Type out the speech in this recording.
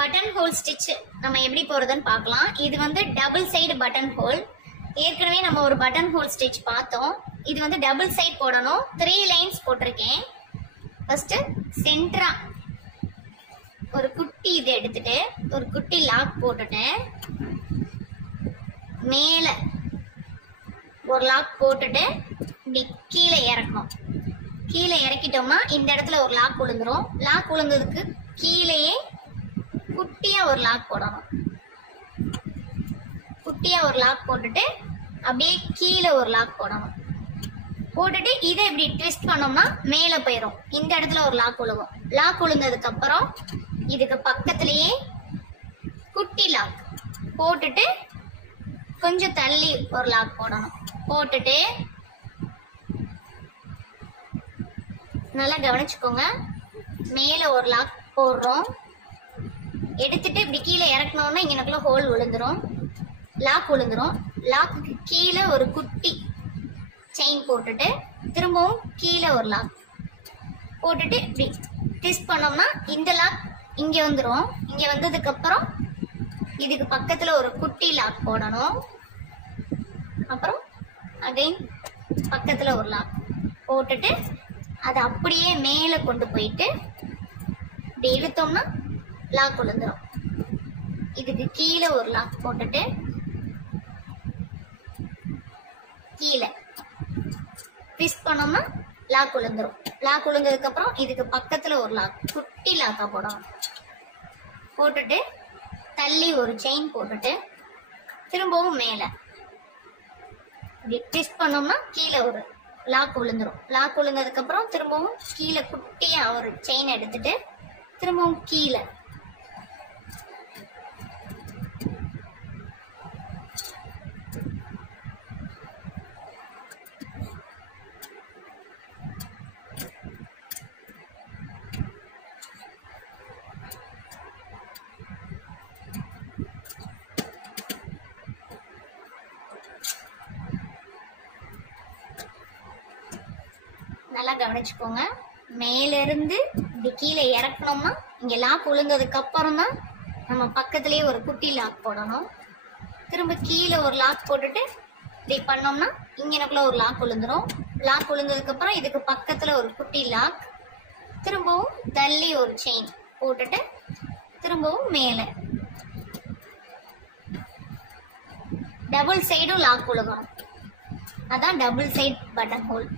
Button whole stitch நம்ம எப்படி போறதுன்னு பார்க்கலாம். இது வந்து டபுள் சைடு பட்டன் ஹோல். ஏற்கனவே நம்ம ஒரு பட்டன் ஹோல் ஸ்டிச் பார்த்தோம். இது வந்து டபுள் சைடு போடணும். 3 லைன்ஸ் போட்டிருக்கேன். ஃபர்ஸ்ட் சென்டரா ஒரு குட்டி இது எடுத்துட்டு ஒரு குட்டி லாக் போட்டுட்டேன். மேல ஒரு லாக் போட்டுட்டு இப்படி கீழே இறக்கணும். கீழே இறக்கிட்டோம்னா இந்த இடத்துல ஒரு லாக் விழுந்துரும். லாக் விழுந்ததுக்கு கீழேயே குட்டியா ஒரு லாக் போடணும். குட்டியா ஒரு லாக் போட்டுட்டு அப்படியே கீழே ஒரு லாக் போடணும். போட்டுட்டு இதை இப்படி ட்விஸ்ட் பண்ணோம்னா மேல போயிடும். இந்த இடத்துல ஒரு லாக் விழுகும். லாக் விழுந்ததுக்கு அப்புறம் இதுக்கு பக்கத்திலேயே குட்டி லாக் போட்டுட்டு கொஞ்சம் தள்ளி ஒரு லாக் போடணும். போட்டுட்டு நல்லா கவனிச்சுக்கோங்க. மேல ஒரு லாக் போடுறோம். எடுத்துட்டு இப்படி கீழே இறக்கணும்னா இங்கனக்குள்ள ஹோல் விழுந்துரும். லாக் விழுந்துரும். லாக்கு கீழே ஒரு குட்டி செயின் போட்டுட்டு திரும்பவும் கீழே ஒரு லாக் போட்டுட்டு இப்படி ட்விஸ்ட் பண்ணோம்னா இந்த லாக் இங்க வந்துரும். இங்க வந்ததுக்கு அப்புறம் இதுக்கு பக்கத்துல ஒரு குட்டி லாக் போடணும். அப்புறம் அகைன் பக்கத்துல ஒரு லாக் போட்டுட்டு அதை அப்படியே மேல கொண்டு போயிட்டு இப்படி இழுத்தோம்னா லாக் விழுந்துரும். இதுக்கு கீழே ஒரு லாக் போட்டுட்டு கீழே ட்விஸ்ட் பண்ணோம்னா லாக் விழுந்துரும். லாக் விழுந்ததுக்கு அப்புறம் இதுக்கு பக்கத்துல ஒரு லாக் குட்டி லாக்கா போடணும். போட்டுட்டு தள்ளி ஒரு செயின் போட்டுட்டு திரும்பவும் மேல இப்படி ட்விஸ்ட் பண்ணோம்னா கீழே ஒரு லாக் விழுந்துரும். லாக் விழுந்ததுக்கு அப்புறம் திரும்பவும் கீழே குட்டியா ஒரு செயின் எடுத்துட்டு திரும்பவும் கீழே நல்லா கவனிச்சுக்கோங்க. மேல இருந்து இப்படி கீழே இறக்கணும்னா இங்க லாக் விழுந்ததுக்கு அப்புறம் தான் நம்ம பக்கத்திலேயே ஒரு குட்டி லாக் போடணும். திரும்ப கீழே ஒரு லாக் போட்டுட்டு இப்படி பண்ணோம்னா இங்கனக்குள்ள ஒரு லாக் விழுந்துரும். லாக் விழுந்ததுக்கு அப்புறம் இதுக்கு பக்கத்துல ஒரு குட்டி லாக், திரும்பவும் தள்ளி ஒரு செயின் போட்டுட்டு திரும்பவும் மேல டபுள் சைடும் லாக் விழுகணும். அதான் டபுள் சைட் பட்டன் ஹோல்.